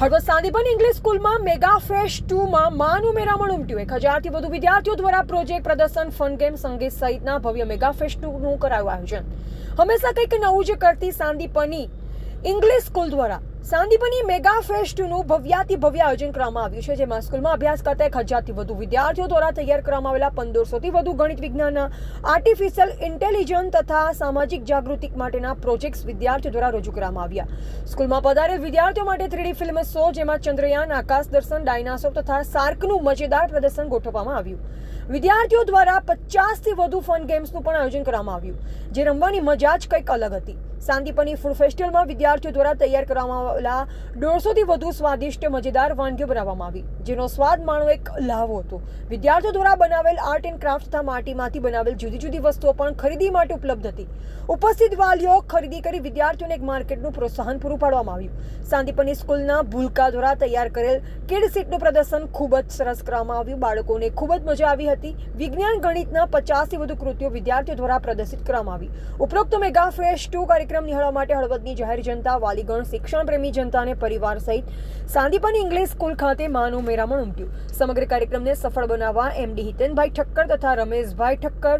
Halvad Sandipani English સ્કૂલમાં mega fest 2માં માનું મેરામણ ઉમટ્યું. 1000થી વધુ વિદ્યાર્થીઓ દ્વારા પ્રોજેક્ટ, પ્રદર્શન, ફન ગેમ, સંગીત સહિતના ભવ્ય મેગા ફેસ્ટ 2નું કરાયું આયોજન. હંમેશા કંઈક નવું જ કરતી સાંદીપની ઇંગ્લિશ સ્કૂલ દ્વારા સાંદીપની મેગા ફેસ્ટ 2નું ભવ્ય આયોજન કરવામાં આવ્યું છે, જેમાં સ્કૂલમાં અભ્યાસ કરતા 1000થી વધુ વિદ્યાર્થીઓ દ્વારા તૈયાર કરવામાં આવેલા 1500થી વધુ ગણિત, વિજ્ઞાનના, આર્ટિફિશિયલ ઇન્ટેલિજન્સ તથા સામાજિક જાગૃતિ માટેના પ્રોજેક્ટ્સ વિદ્યાર્થીઓ દ્વારા રજૂ કરવામાં આવ્યા. સ્કૂલમાં પધારેલ વિદ્યાર્થીઓ માટે 3D ફિલ્મ શો, જેમાં ચંદ્રયાન, આકાશ દર્શન, ડાયનાસોર તથા શાર્કનું મજેદાર પ્રદર્શન ગોઠવવામાં આવ્યું. વિદ્યાર્થીઓ દ્વારા 50થી વધુ ફન ગેમ્સનું પણ આયોજન કરવામાં આવ્યું, જે રમવાની મજા જ કંઈક અલગ હતી. સાંદીપની ફૂડ ફેસ્ટિવલમાં વિદ્યાર્થીઓ દ્વારા તૈયાર કરવામાં આવેલા 150થી વધુ સ્વાદિષ્ટ મજેદાર વાનગીઓ બનાવવામાં આવી, જેનો સ્વાદ માણવો એક લહાવો હતો. વિદ્યાર્થીઓ દ્વારા બનાવેલ આર્ટ એન્ડ ક્રાફ્ટ તથા માટીમાંથી બનાવેલ જુદી જુદી વસ્તુઓ પણ ખરીદી માટે ઉપલબ્ધ હતી. ઉપસ્થિત વાલીઓ ખરીદી કરી વિદ્યાર્થીઓને એક માર્કેટનું પ્રોત્સાહન પૂરું પાડવામાં આવ્યું. સાંદીપની સ્કૂલના ભૂલકા દ્વારા તૈયાર કરેલ કિડ સીટનું પ્રદર્શન ખૂબ જ સરસ કરવામાં આવ્યું. બાળકોને ખૂબ જ મજા આવી હતી. વિજ્ઞાન, ગણિતના 50થી વધુ કૃતિઓ વિદ્યાર્થીઓ દ્વારા પ્રદર્શિત કરવામાં આવી. ઉપરોક્ત મેગા ફેસ્ટ 2 કાર્યક્રમ નિહાળવા માટે હળવદની જાહેર જનતા, વાલીગણ, શિક્ષણ પ્રેમી જનતા અને પરિવાર સહિત સાંદીપની ઇંગ્લિશ સ્કૂલ ખાતે માનું મેરામણ ઉમટ્યું. સમગ્ર કાર્યક્રમને સફળ બનાવવા એમડી હિતેનભાઈ ઠક્કર તથા રમેશભાઈ ઠક્કર,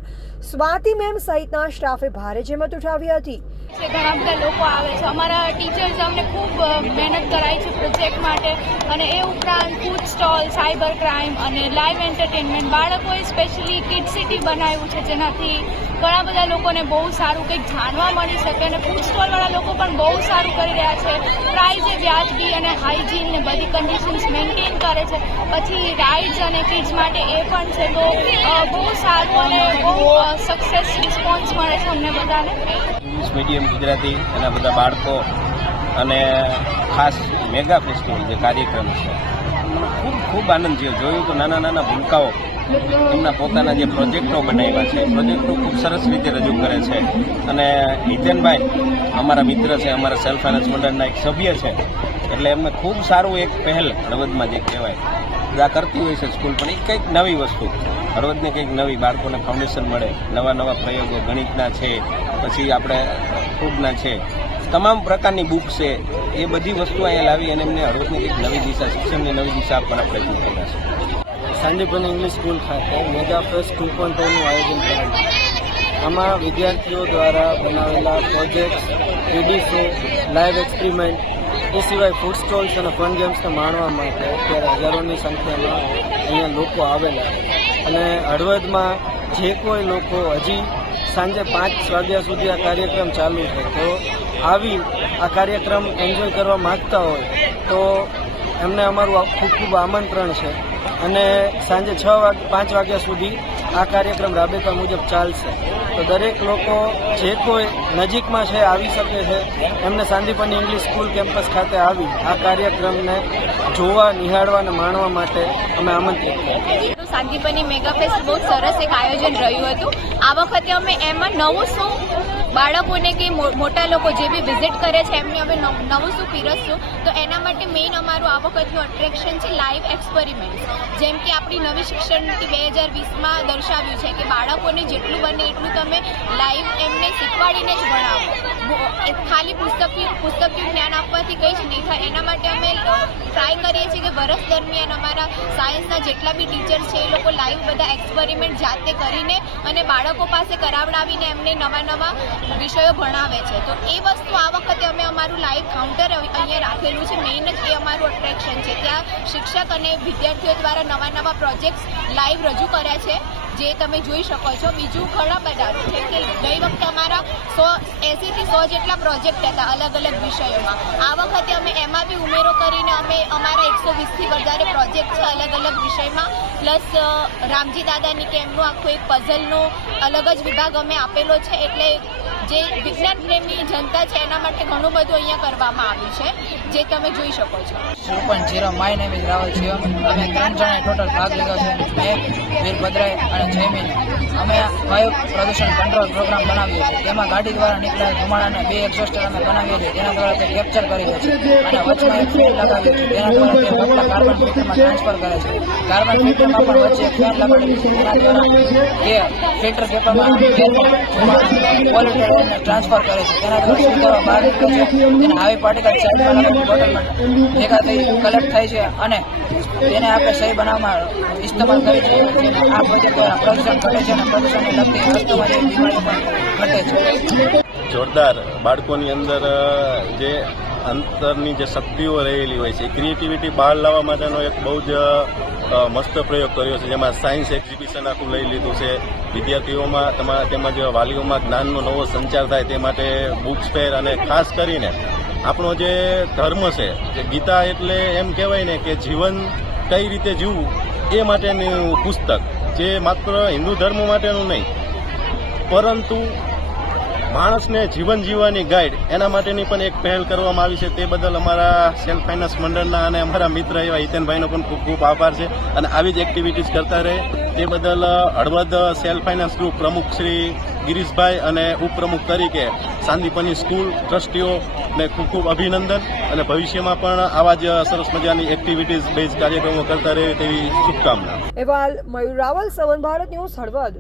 સ્વાતિ મેમ સહિતના સ્ટાફે ભારે જહેમત ઉઠાવી હતી. ઘણા બધા લોકો આવે છે. અમારા ટીચર્સ અમને ખૂબ મહેનત કરાય છે પ્રોજેક્ટ માટે, અને એ ઉપરાંત ફૂડ સ્ટોલ, સાયબર ક્રાઇમ અને લાઈવ એન્ટરટેનમેન્ટ. બાળકોએ સ્પેશિયલી કિડ સિટી બનાવ્યું છે, જેનાથી ઘણા બધા લોકોને બહુ સારું કંઈક જાણવા મળી શકે. અને ફૂડ સ્ટોલવાળા લોકો પણ બહુ સારું કરી રહ્યા છે. પ્રાઇઝ એ વ્યાજબી અને હાઇજીન ને બધી કન્ડિશન્સ મેન્ટેન કરે છે. પછી રાઇડ્સ અને કિડ્સ માટે એ પણ છે, તો બહુ સારું અને બહુ સક્સેસ રિસ્પોન્સ મળે છે અમને બધાને. ઇંગ્લિશ મીડિયમ ગુજરાતી એના બધા બાળકો અને ખાસ મેગા ફેસ્ટિવલ જે કાર્યક્રમ છે, ખૂબ આનંદ થયો. જોયું તો નાના ભૂલકાઓ એમના પોતાના જે પ્રોજેક્ટો બનાવ્યા છે, પ્રોજેક્ટો ખૂબ સરસ રીતે રજૂ કરે છે. અને હિતેનભાઈ અમારા મિત્ર છે, અમારા સેલ્ફ ફાઇનાન્સ મંડળના એક સભ્ય છે, એટલે એમને ખૂબ સારું એક પહેલ હળવદમાં જે કહેવાય આ કરતી હોય છે સ્કૂલ, પણ એ કંઈક નવી વસ્તુ હળવદને કંઈક નવી બાળકોને ફાઉન્ડેશન મળે, નવા પ્રયોગો ગણિતના છે, પછી આપણે ફૂડના છે, તમામ પ્રકારની બુક છે, એ બધી વસ્તુ અહીંયા લાવી અને એમને હળવદની કંઈક નવી દિશા, શિક્ષણની નવી દિશા આપવાના પ્રયત્ન કર્યા છે. સાંદીપની ઇંગ્લિશ સ્કૂલ ખાતે મેગા ફેસ્ટ 2.0નું આયોજન કરાયું. આમાં વિદ્યાર્થીઓ દ્વારા બનાવેલા પ્રોજેક્ટ્સ, 3D છે, લાઈવ એક્સપેરિમેન્ટ, એ સિવાય ફૂડ સ્ટોલ્સ અને ફન ગેમ્સને માણવા માટે અત્યારે હજારોની સંખ્યામાં અહીંયા લોકો આવેલા. અને હળવદમાં જે કોઈ લોકો હજી સાંજે 5 વાગ્યા સુધી આ કાર્યક્રમ ચાલુ છે, તો આવી આ કાર્યક્રમ એન્જોય કરવા માગતા હોય તો એમને અમારું ખૂબ આમંત્રણ છે. અને સાંજે 5 વાગ્યા સુધી આ કાર્યક્રમ રાબેતા મુજબ ચાલશે. તો દરેક લોકો જે કોઈ નજીકમાં છે આવી શકે છે. એમને સાંદીપની ઇંગ્લિશ સ્કૂલ કેમ્પસ ખાતે આવી આ કાર્યક્રમને જોવા, નિહાળવા અને માણવા માટે અમે આમંત્રિત કર્યા. સાંદીપની મેગા ફેસ્ટ બહુ સરસ એક આયોજન રહ્યું હતું. આ વખતે અમે એમાં નવું શું બાળકોને કે મોટા લોકો જે બી વિઝિટ કરે છે એમને અમે નવું શું પીરસશું, તો એના માટે મેઇન અમારું આ વખતનું અટ્રેક્શન છે લાઈવ એક્સપેરિમેન્ટ. જેમ કે આપણી નવી શિક્ષણ નીતિ 2020માં દર્શાવ્યું છે કે બાળકોને જેટલું બને એટલું તમે લાઈવ એમને શીખવાડીને જ ભણાવો. ખાલી પુસ્તકીય જ્ઞાન આપવાથી કંઈ જ નહીં થાય. એના માટે અમે ટ્રાય કરીએ છીએ કે વર્ષ દરમિયાન અમારા સાયન્સના જેટલા બી ટીચર્સ છે એ લોકો લાઈવ બધા એક્સપેરિમેન્ટ જાતે કરીને અને બાળકો પાસે કરાવડાવીને એમને નવા વિષયો ભણાવે છે. તો એ વસ્તુ આ વખતે અમે અમારું લાઈવ કાઉન્ટર અહીંયા રાખેલું છે. મેઇન જ એ અમારું અટ્રેક્શન છે. ત્યાં શિક્ષક અને વિદ્યાર્થીઓ દ્વારા નવા પ્રોજેક્ટ્સ લાઈવ રજૂ કર્યા છે, જે તમે જોઈ શકો છો. બીજું ઘણા બધા છે કે ગઈ વખતે અમારા 80થી 100 જેટલા પ્રોજેક્ટ હતા અલગ વિષયોમાં. આ વખતે અમે એમાં બી ઉમેરો કરીને અમે અમારા 120થી વધારે પ્રોજેક્ટ છે અલગ વિષયમાં. પ્લસ રામજી દાદાની કે એમનું આખું એક પઝલનો અલગ જ વિભાગ અમે આપેલો છે. એટલે જે વિજ્ઞાન પ્રેમી જનતા છે એના માટે ઘણું બધું અહીંયા કરવામાં આવ્યું છે, જે તમે જોઈ શકો છો. 2.0 માય નેમ ઇઝ રાહુલ છે. અમે 3 જણાએ ટોટલ ભાગ લીધો છે. મેં વીરભદ્રાએ અને જયમીન. અમે વાયુ પ્રદૂષણ કંટ્રોલ પ્રોગ્રામ બનાવીએ છીએ. તેમાં ગાડી દ્વારા નીકળેલા ધુમાડાને 2 એક્ઝોસ્ટર અમે બનાવીએ છીએ, જેના દ્વારા તે કેપ્ચર કરીએ છીએ અને વચમાં એક ફેન લગાવીએ છીએ, તેના દ્વારા તે વધતા કાર્બન ફિલ્ટરમાં ટ્રાન્સફર કરે છે. કાર્બન ફિલ્ટરમાં પણ વચ્ચે એક ફેન લગાડેલી છે, તેના દ્વારા તે ફિલ્ટર પેપરમાં પોલ્યુટેડ એરને ટ્રાન્સફર કરે છે, તેના દ્વારા શુદ્ધ હવા બહાર નીકળે છે. તેને આવી પાર્ટિકલ સાઈડમાં લગાવી બોટલમાં ભેગા થઈ કલેક્ટ થાય છે અને તેને આપણે સહી બનાવવામાં ઇસ્તેમાલ કરી છે. આ પ્રોજેક્ટ દ્વારા પ્રદૂષણ ઘટે છે અને પ્રદૂષણને લગતી અસ્થમા જેવી બીમારીઓ પણ ઘટે છે. જોરદાર બાળકોની અંદર જે અંતરની જે શક્તિઓ રહેલી હોય છે, ક્રિએટિવિટી બહાર લાવવા માટેનો એક બહુ જ મસ્ત પ્રયોગ કર્યો છે, જેમાં સાયન્સ એક્ઝિબિશન આખું લઈ લીધું છે. વિદ્યાર્થીઓમાં તેમજ વાલીઓમાં જ્ઞાનનો નવો સંચાર થાય તે માટે બુક્સ ફેર અને ખાસ કરીને આપણો જે ધર્મ છે, જે ગીતા એટલે એમ કહેવાય ને કે જીવન કઈ રીતે જીવવું એ માટેનું પુસ્તક, જે માત્ર હિન્દુ ધર્મ માટેનું નહીં પરંતુ માણસને જીવન જીવવાની ગાઈડ એના માટેની પણ એક પહેલ કરવામાં આવી છે. તે બદલ અમારા સેલ્ફ ફાઇનાન્સ મંડળના અને અમારા મિત્ર એવા હિતેનભાઈનો પણ ખૂબ ખૂબ આભાર છે અને આવી જ એક્ટિવિટીઝ કરતા રહે તે બદલ હળવદ સેલ્ફ ફાઇનાન્સ ગ્રુપ પ્રમુખ શ્રી ગિરીશભાઈ અને ઉપપ્રમુખ તરીકે સાંદીપની સ્કૂલ ટ્રસ્ટીઓને ખૂબ ખૂબ અભિનંદન અને ભવિષ્યમાં પણ આવા જ સરસ મજાની એક્ટિવિટીઝ બેઝ કાર્યક્રમો કરતા રહે તેવી શુભકામના. અહેવાલ મયુર રાવલ, સવન ભારત ન્યૂઝ, હળવદ.